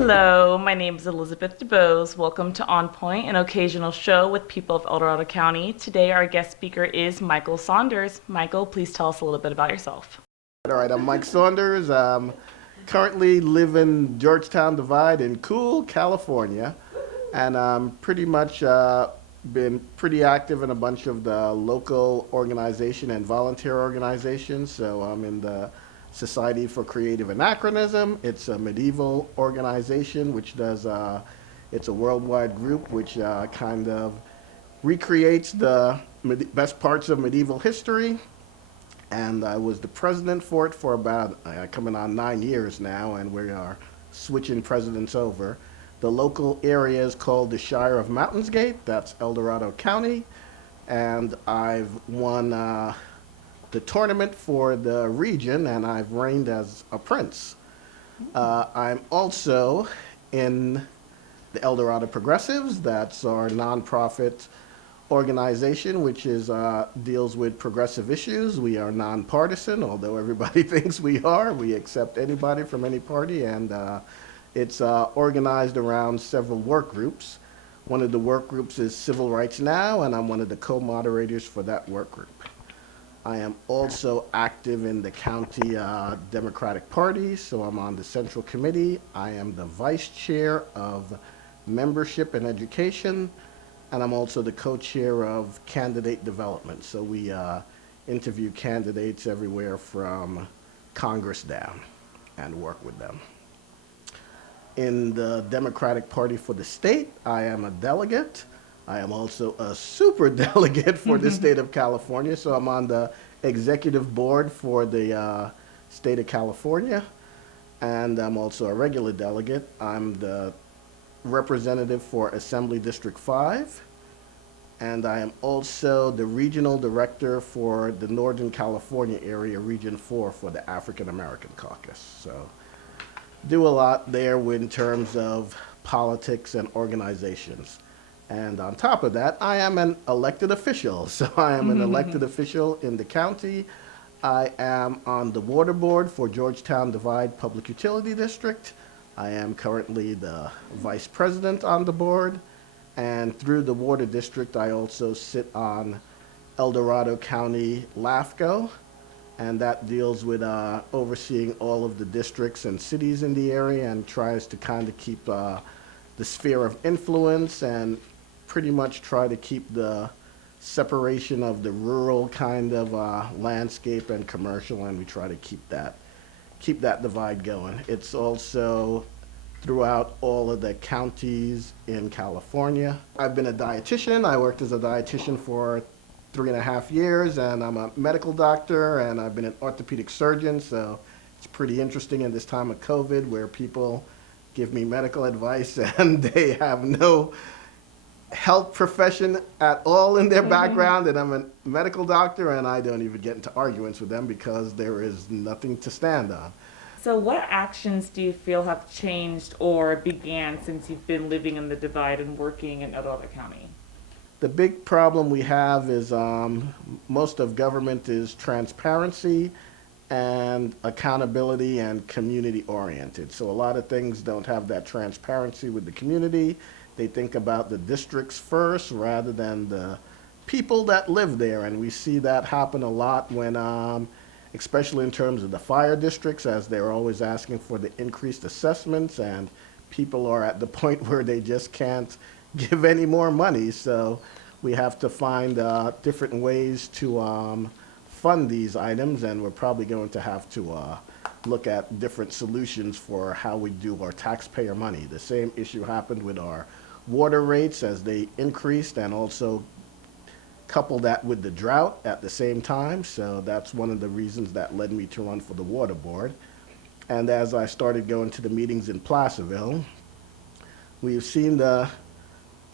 Hello, my name is Elizabeth DeBose. Welcome to On Point, an occasional show with people of El Dorado County. Today, our guest speaker is Michael Saunders. Michael, please tell us a little bit about yourself. All right, I'm Mike Saunders. Currently live in Georgetown Divide in cool California, and I'm pretty much been pretty active in a bunch of the local organization and volunteer organizations. So I'm in the Society for Creative Anachronism. It's a medieval organization which does, it's a worldwide group which kind of recreates the best parts of medieval history, and I was the president for it for about coming on 9 years now, and we are switching presidents over. The local area is called the Shire of Mountainsgate. That's El Dorado County, and I've won the tournament for the region, and I've reigned as a prince. I'm also in the El Dorado Progressives. That's our nonprofit organization, which is deals with progressive issues. We are nonpartisan, although everybody thinks we are. We accept anybody from any party, and it's organized around several work groups. One of the work groups is Civil Rights Now, and I'm one of the co-moderators for that work group. I am also active in the county Democratic Party, so I'm on the Central Committee. I am the vice chair of membership and education, and I'm also the co-chair of candidate development. So we interview candidates everywhere from Congress down and work with them. In the Democratic Party for the state, I am a delegate. I am also a super delegate for the state of California. So I'm on the executive board for the state of California, and I'm also a regular delegate. I'm the representative for Assembly District 5, and I am also the regional director for the Northern California area, Region 4, for the African American Caucus. So do a lot there in terms of politics and organizations. And on top of that, I am an elected official. So I am an elected official in the county. I am on the water board for Georgetown Divide Public Utility District. I am currently the vice president on the board, and through the water district, I also sit on El Dorado County LAFCO, and that deals with overseeing all of the districts and cities in the area, and tries to kind of keep the sphere of influence and pretty much try to keep the separation of the rural kind of landscape and commercial, and we try to keep that divide going. It's also throughout all of the counties in California. I've been a dietitian. I worked as a dietitian for 3.5 years, and I'm a medical doctor, and I've been an orthopedic surgeon, so it's pretty interesting in this time of COVID where people give me medical advice and they have no health profession at all in their background, and I'm a medical doctor, and I don't even get into arguments with them because there is nothing to stand on. So, what actions do you feel have changed or began since you've been living in the Divide and working in El Dorado County? The big problem we have is most of government is transparency and accountability and community oriented. So a lot of things don't have that transparency with the community. They think about the districts first rather than the people that live there. And we see that happen a lot when, especially in terms of the fire districts, as they're always asking for the increased assessments, and people are at the point where they just can't give any more money. So we have to find different ways to fund these items, and we're probably going to have to look at different solutions for how we do our taxpayer money. The same issue happened with our water rates as they increased, and also couple that with the drought at the same time. So that's one of the reasons that led me to run for the water board. And as I started going to the meetings in Placerville, we've seen the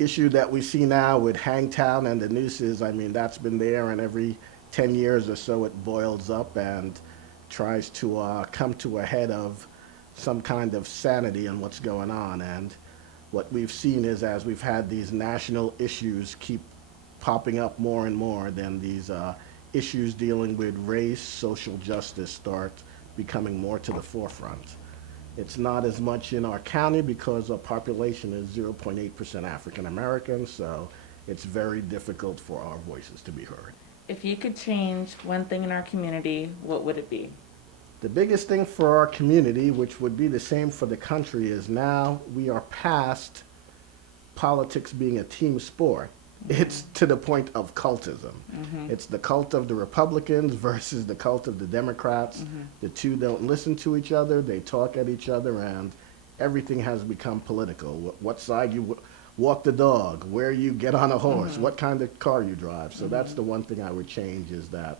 issue that we see now with Hangtown and the nooses. I mean, that's been there, and every 10 years or so it boils up and tries to come to a head of some kind of sanity in what's going on. And what we've seen is, as we've had these national issues keep popping up more and more, then these issues dealing with race, social justice start becoming more to the forefront. It's not as much in our county because our population is 0.8% African American, so it's very difficult for our voices to be heard. If you could change one thing in our community, what would it be? The biggest thing for our community, which would be the same for the country, is now we are past politics being a team sport. It's to the point of cultism. It's the cult of the Republicans versus the cult of the Democrats. The two don't listen to each other, they talk at each other, and everything has become political. What side you walk the dog, where you get on a horse, what kind of car you drive. So that's the one thing I would change, is that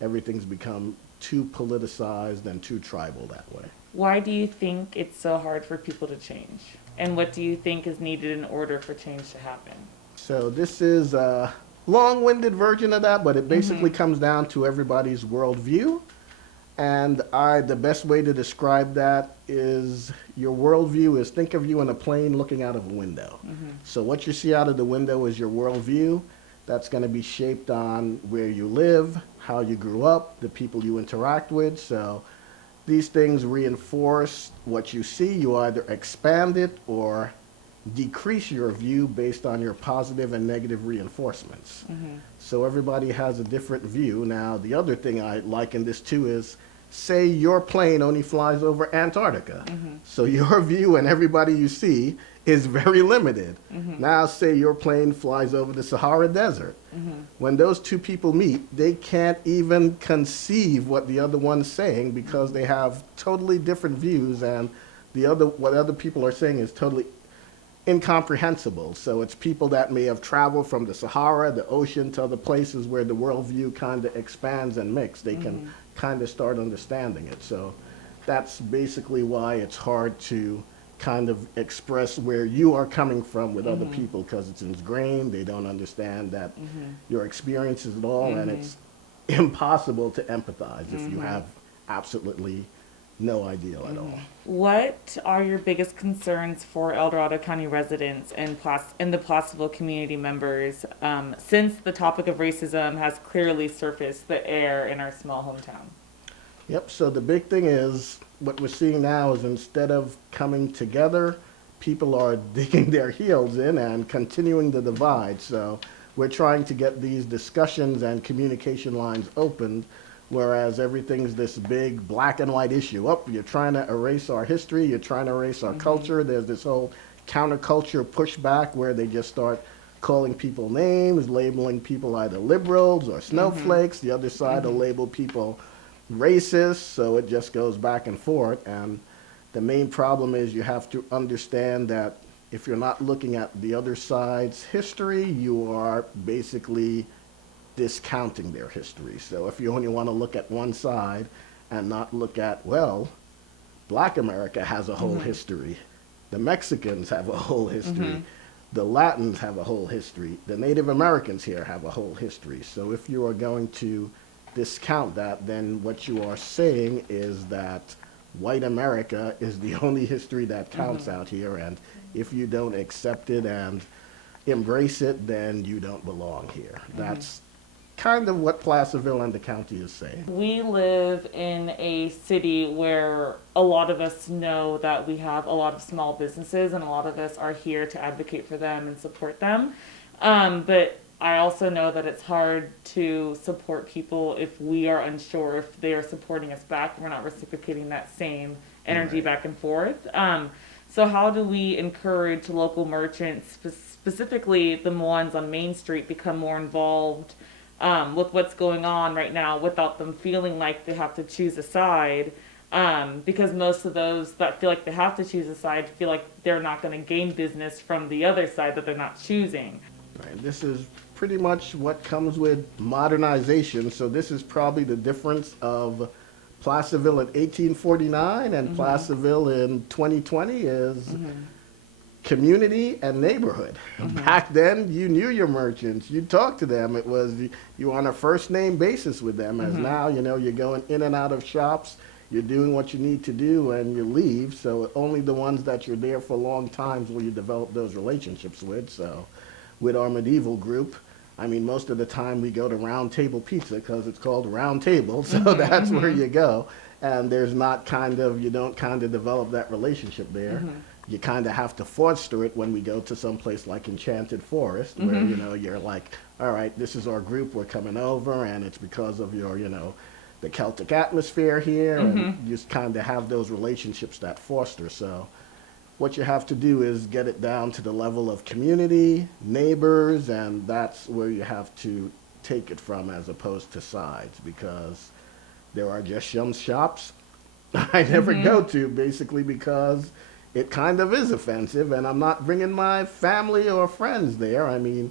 everything's become too politicized and too tribal that way. Why do you think it's so hard for people to change? And what do you think is needed in order for change to happen? So this is a long-winded version of that, but it basically comes down to everybody's worldview. And the best way to describe that is your worldview is, think of you in a plane looking out of a window. So what you see out of the window is your worldview. That's going to be shaped on where you live, how you grew up, the people you interact with. So these things reinforce what you see. You either expand it or decrease your view based on your positive and negative reinforcements. So everybody has a different view. Now, the other thing I liken this to is, say your plane only flies over Antarctica. So your view and everybody you see is very limited. Now, say your plane flies over the Sahara Desert. When those two people meet, they can't even conceive what the other one's saying because they have totally different views, and what other people are saying is totally incomprehensible. So it's people that may have traveled from the Sahara, the ocean, to other places where the worldview kind of expands and mixes. They can kind of start understanding it. So that's basically why it's hard to kind of express where you are coming from with other people, because it's ingrained. They don't understand that your experiences at all, and it's impossible to empathize if you have absolutely no idea at all. What are your biggest concerns for El Dorado County residents and the Placerville community members since the topic of racism has clearly surfaced the air in our small hometown? Yep, so the big thing is, what we're seeing now is, instead of coming together, people are digging their heels in and continuing the divide. So we're trying to get these discussions and communication lines opened, whereas everything's this big black and white issue. You're trying to erase our history, you're trying to erase our culture. There's this whole counterculture pushback where they just start calling people names, labeling people either liberals or snowflakes. The other side will label people racist, so it just goes back and forth. And the main problem is, you have to understand that if you're not looking at the other side's history, you are basically discounting their history. So if you only want to look at one side and not look at, well, Black America has a whole history, the Mexicans have a whole history, the Latins have a whole history, the Native Americans here have a whole history. So if you are going to discount that, then what you are saying is that white America is the only history that counts out here, and if you don't accept it and embrace it, then you don't belong here. That's kind of what Placerville and the county is saying. We live in a city where a lot of us know that we have a lot of small businesses, and a lot of us are here to advocate for them and support them. But I also know that it's hard to support people if we are unsure if they are supporting us back. We're not reciprocating that same energy back and forth. So how do we encourage local merchants, specifically the ones on Main Street, become more involved with what's going on right now without them feeling like they have to choose a side? Because most of those that feel like they have to choose a side feel like they're not going to gain business from the other side that they're not choosing. Right. This is pretty much what comes with modernization. So this is probably the difference of Placerville in 1849 and Placerville in 2020 is community and neighborhood. Back then, you knew your merchants. You talked to them. It was, you were on a first name basis with them. As now, you're going in and out of shops. You're doing what you need to do and you leave. So only the ones that you're there for long times will you develop those relationships with. So with our medieval group, I mean, most of the time we go to Round Table Pizza because it's called Round Table, so that's where you go. and there's not kind of, you don't kind of develop that relationship there. You kind of have to foster it when we go to some place like Enchanted Forest, where, you know, you're like, all right, this is our group, we're coming over, and it's because of your, you know, the Celtic atmosphere here, and you just kind of have those relationships that foster. So what you have to do is get it down to the level of community, neighbors, and that's where you have to take it from, as opposed to sides, because there are just some shops I never go to, basically because it kind of is offensive, and I'm not bringing my family or friends there. I mean,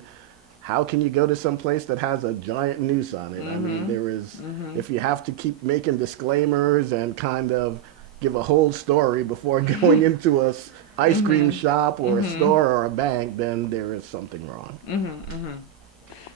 how can you go to some place that has a giant noose on it? I mean, there is, if you have to keep making disclaimers and kind of give a whole story before going into a ice cream shop or a store or a bank, then there is something wrong.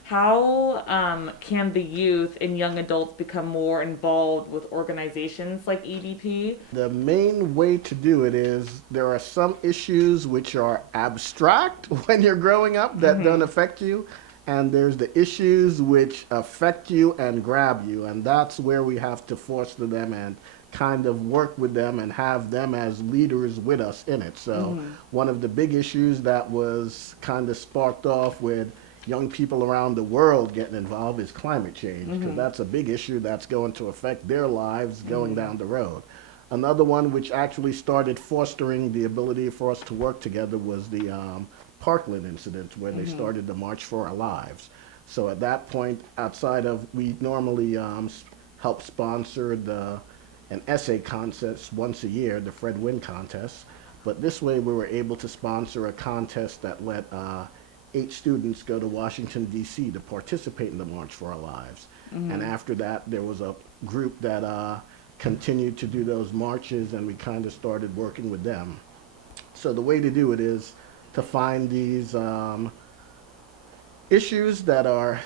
How can the youth and young adults become more involved with organizations like EDP? The main way to do it is there are some issues which are abstract when you're growing up that don't affect you, and there's the issues which affect you and grab you, and that's where we have to foster them and kind of work with them and have them as leaders with us in it. So one of the big issues that was kind of sparked off with young people around the world getting involved is climate change, because that's a big issue that's going to affect their lives going down the road. Another one which actually started fostering the ability for us to work together was the Parkland incident, when they started the March for Our Lives. So at that point, outside of, we normally help sponsor an essay contest once a year, the Fred Wynn contest, but this way we were able to sponsor a contest that let 8 students go to Washington, D.C. to participate in the March for Our Lives. And after that, there was a group that continued to do those marches, and we kind of started working with them. So the way to do it is to find these issues that are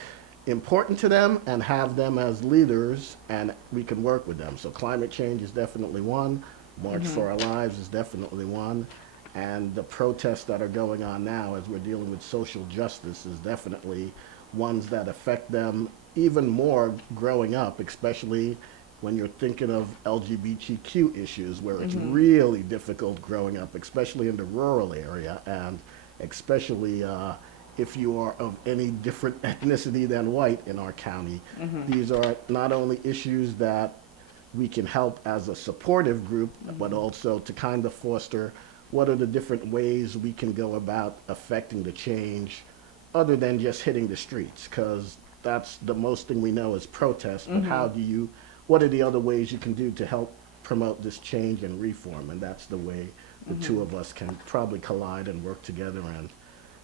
important to them and have them as leaders, and we can work with them. So climate change is definitely one. March for Our Lives is definitely one. And the protests that are going on now as we're dealing with social justice is definitely ones that affect them even more growing up, especially when you're thinking of LGBTQ issues, where it's really difficult growing up, especially in the rural area, and especially if you are of any different ethnicity than white in our county. These are not only issues that we can help as a supportive group, but also to kind of foster what are the different ways we can go about affecting the change other than just hitting the streets, because that's the most thing we know is protest, but how do you, what are the other ways you can do to help promote this change and reform? And that's the way the two of us can probably collide and work together and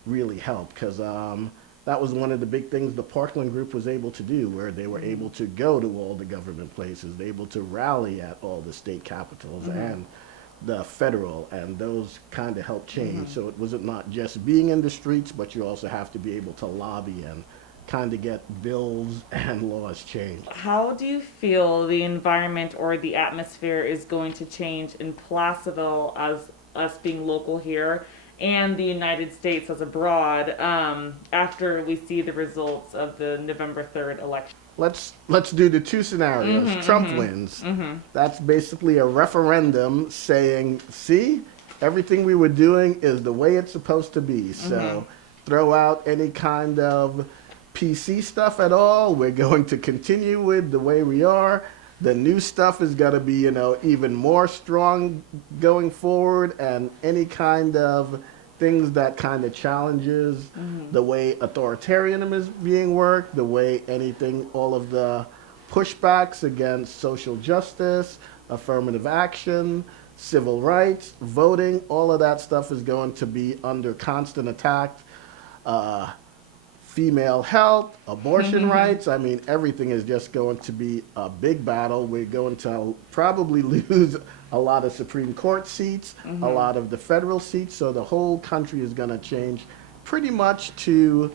really help, because that was one of the big things the Parkland group was able to do, where they were able to go to all the government places, they able to rally at all the state capitals and the federal, and those kind of help change. So it wasn't not just being in the streets, but you also have to be able to lobby and kind of get bills and laws changed. How do you feel the environment or the atmosphere is going to change in Placerville, as us being local here, and the United States as abroad, after we see the results of the November 3rd election? Let's do the two scenarios. Trump wins. That's basically a referendum saying, see, everything we were doing is the way it's supposed to be. So throw out any kind of PC stuff at all. We're going to continue with the way we are. The new stuff is going to be, you know, even more strong going forward, and any kind of things that kind of challenges the way authoritarianism is being worked, the way anything, all of the pushbacks against social justice, affirmative action, civil rights, voting, all of that stuff is going to be under constant attack. Female health, abortion rights, I mean, everything is just going to be a big battle. We're going to probably lose a lot of Supreme Court seats, a lot of the federal seats, so the whole country is going to change pretty much to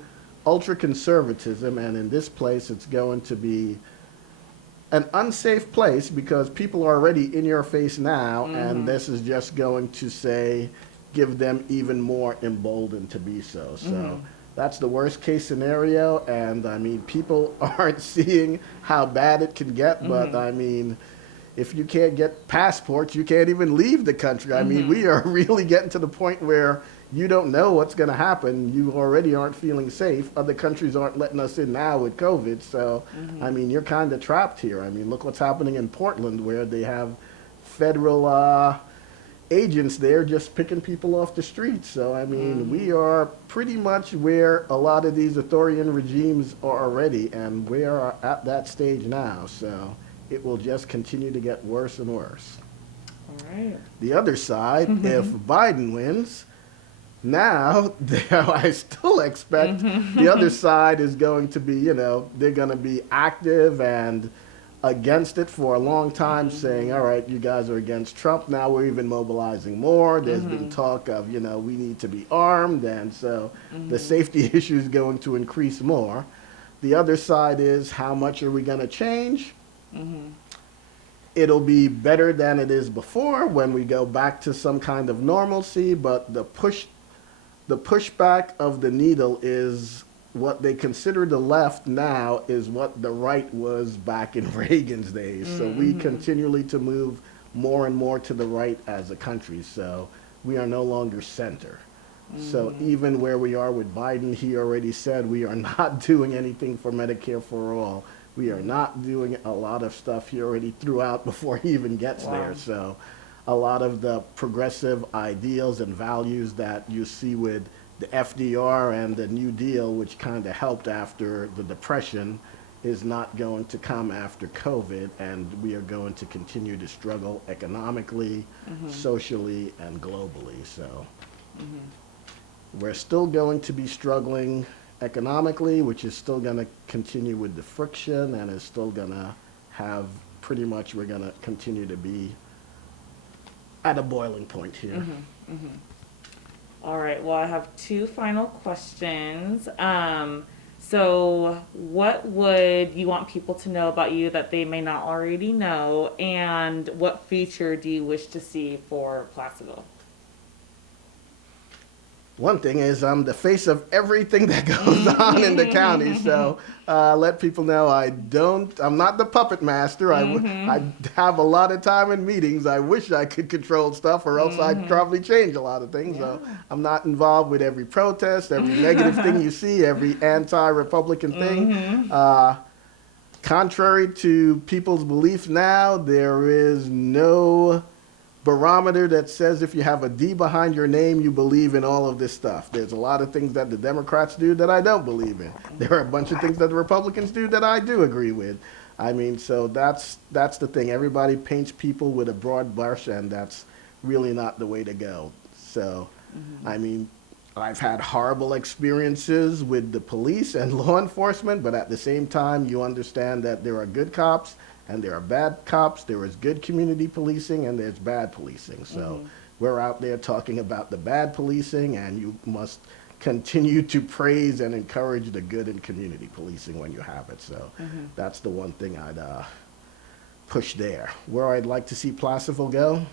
ultra-conservatism, and in this place it's going to be an unsafe place because people are already in your face now, and this is just going to give them even more emboldened to be so. So that's the worst case scenario, and I mean, people aren't seeing how bad it can get, but I mean, if you can't get passports, you can't even leave the country. I mean, we are really getting to the point where you don't know what's going to happen. You already aren't feeling safe. Other countries aren't letting us in now with COVID. So, I mean, you're kind of trapped here. I mean, look what's happening in Portland, where they have federal agents there just picking people off the streets. So, I mean, we are pretty much where a lot of these authoritarian regimes are already, and we are at that stage now. So, it will just continue to get worse and worse. All right. The other side, if Biden wins, now I still expect the other side is going to be, they're going to be active and against it for a long time, saying, all right, you guys are against Trump. Now we're even mobilizing more. There's been talk of, we need to be armed. And so the safety issue is going to increase more. The other side is, how much are we going to change? It'll be better than it is before when we go back to some kind of normalcy, but the pushback of the needle is what they consider the left now is what the right was back in Reagan's days. So we continually to move more and more to the right as a country. So we are no longer center. So even where we are with Biden, he already said we are not doing anything for Medicare for all. We are not doing a lot of stuff he already threw out before he even gets there. So a lot of the progressive ideals and values that you see with the FDR and the New Deal, which kind of helped after the Depression, is not going to come after COVID, and we are going to continue to struggle economically, socially, and globally. So we're still going to be struggling economically, which is still going to continue with the friction, and is still going to have pretty much, we're going to continue to be at a boiling point here. All right. Well, I have two final questions. So what would you want people to know about you that they may not already know? And what future do you wish to see for Placerville? One thing is I'm the face of everything that goes on in the county. So let people know I'm not the puppet master. I have a lot of time in meetings. I wish I could control stuff, or else I'd probably change a lot of things. Yeah. So I'm not involved with every protest, every negative thing you see, every anti-Republican thing. Contrary to people's belief now, there is no barometer that says if you have a D behind your name, you believe in all of this stuff. There's a lot of things that the Democrats do that I don't believe in. There are a bunch of things that the Republicans do that I do agree with. I mean, so that's the thing. Everybody paints people with a broad brush, and that's really not the way to go. So, I mean, I've had horrible experiences with the police and law enforcement, but at the same time, you understand that there are good cops and there are bad cops. There is good community policing and there's bad policing. So we're out there talking about the bad policing, and you must continue to praise and encourage the good in community policing when you have it. So that's the one thing I'd push there. Where I'd like to see Placerville go,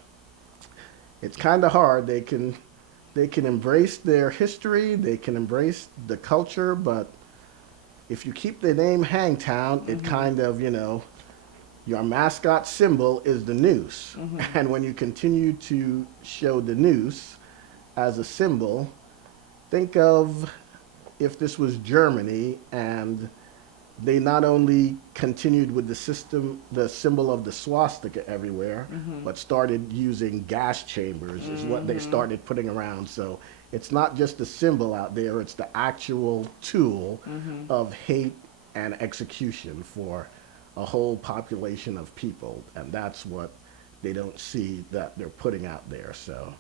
it's kind of hard. They can embrace their history, they can embrace the culture, but if you keep the name Hangtown, it kind of, your mascot symbol is the noose. And when you continue to show the noose as a symbol, think of if this was Germany and they not only continued with the symbol of the swastika everywhere, but started using gas chambers is what they started putting around. So it's not just a symbol out there, it's the actual tool of hate and execution for a whole population of people, and that's what they don't see that they're putting out there. So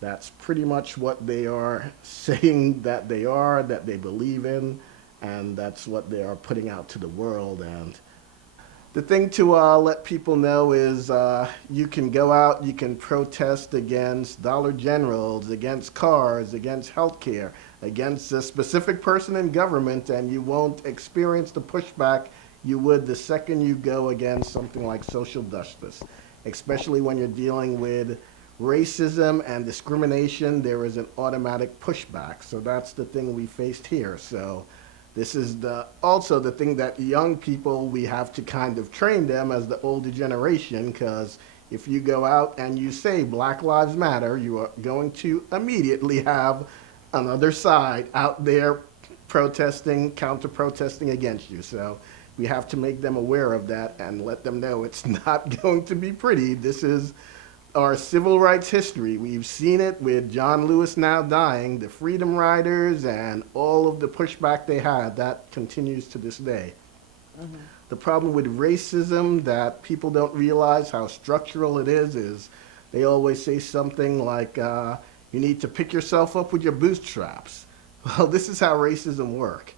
that's pretty much what they are saying that they believe in, and that's what they are putting out to the world. And the thing to let people know is you can go out, you can protest against Dollar Generals, against cars, against healthcare, against a specific person in government, and you won't experience the pushback you would the second you go against something like social justice, especially when you're dealing with racism and discrimination. There is an automatic pushback. So that's the thing we faced here. So This is also the thing that young people, we have to kind of train them as the older generation, because if you go out and you say Black Lives Matter, you are going to immediately have another side out there protesting, counter protesting against you. So we have to make them aware of that and let them know it's not going to be pretty. This is our civil rights history. We've seen it with John Lewis now dying, the Freedom Riders, and all of the pushback they had. That continues to this day. Mm-hmm. The problem with racism that people don't realize how structural it is they always say something like, you need to pick yourself up with your bootstraps. Well, this is how racism works.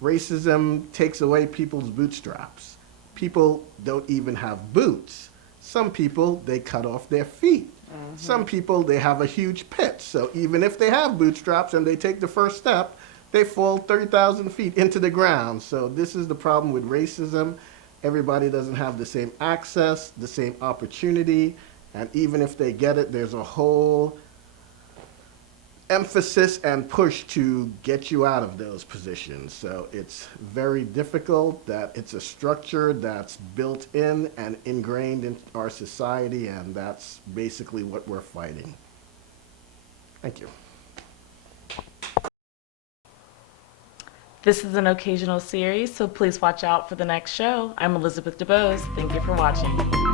Racism takes away people's bootstraps. People don't even have boots. Some people, they cut off their feet. Mm-hmm. Some people, they have a huge pit. So even if they have bootstraps and they take the first step, they fall 30,000 feet into the ground. So this is the problem with racism. Everybody doesn't have the same access, the same opportunity. And even if they get it, there's a whole emphasis and push to get you out of those positions. So it's very difficult. That it's a structure that's built in and ingrained in our society, and that's basically what we're fighting. Thank you. This is an occasional series, so please watch out for the next show. I'm Elizabeth DeBose. Thank you for watching.